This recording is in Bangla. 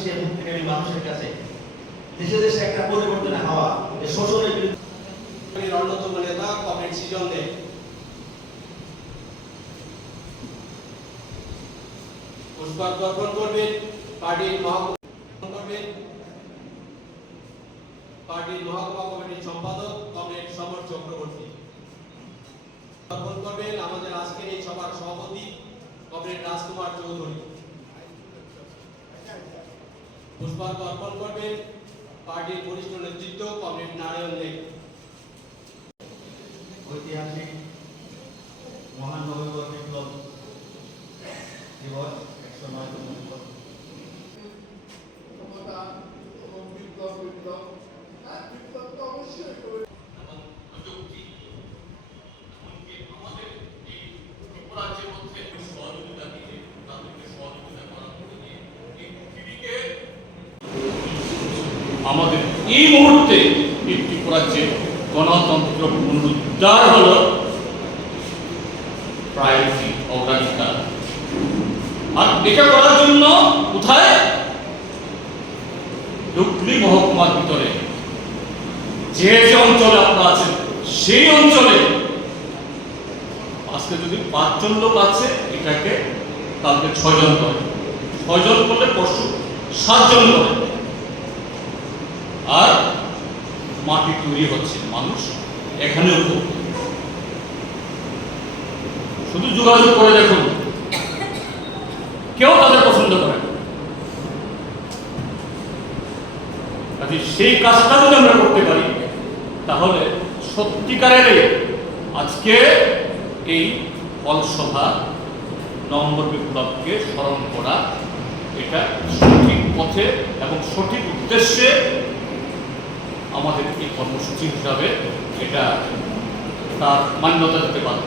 আসছে মুক্তিকামী মানুষের কাছে, দেশে দেশে একটা পরিবর্তন হওয়া শোষণের বিরুদ্ধে অন্যতম নেতা কমরেড সৃজন দেব পুষ্পার্ঘ অর্পণ করবেন পার্টির মহাকুমা করবেন পার্টির মহাকুমা কমিটির সম্পাদক কমরেড সমর চক্রবর্তী। অর্পণ করবেন আমাদের আজকের এই সভার সভাপতি কমরেড রাজকুমার চৌধুরী। পুষ্পার্ঘ অর্পণ করবেন পার্টির বরিষ্ঠ নেতৃত্ব কমরেড নারায়ণ দেব ঐতিহাসিক মহান নভেম্বর বিপ্লব দিবস একশো নয় বিপ্লব বিপ্লব আমাদের এই মুহূর্তে এই ত্রিপুরাজ্যের গণতন্ত্র পুনরুদ্ধার হল প্রায়োরিটি অগ্রাধিকার। আর এটা করার জন্য কোথায়? ডুবলি মহকুমার ভিতরে। যে যে অঞ্চলে আপনারা আছেন, সেই অঞ্চলে আজকে যদি পাঁচজন লোক আছে, এটাকে কালকে ছয়জন করে। ছয়জন করলে পরশু সাতজন করে। আর মাটি তৈরি হচ্ছে। মানুষ এখানেও শুধু যোগাযোগ করে দেখুন। কেউ তাদের পছন্দ করে সেই কাজটা যদি আমরা করতে পারি, তাহলে সত্যিকারের আজকে এই ফলসভা নম্বর বিপ্লবকে স্মরণ করা এটা সঠিক পথে এবং সঠিক উদ্দেশ্যে আমাদের এই কর্মসূচি হিসাবে এটা তার মান্যতা দিতে পারে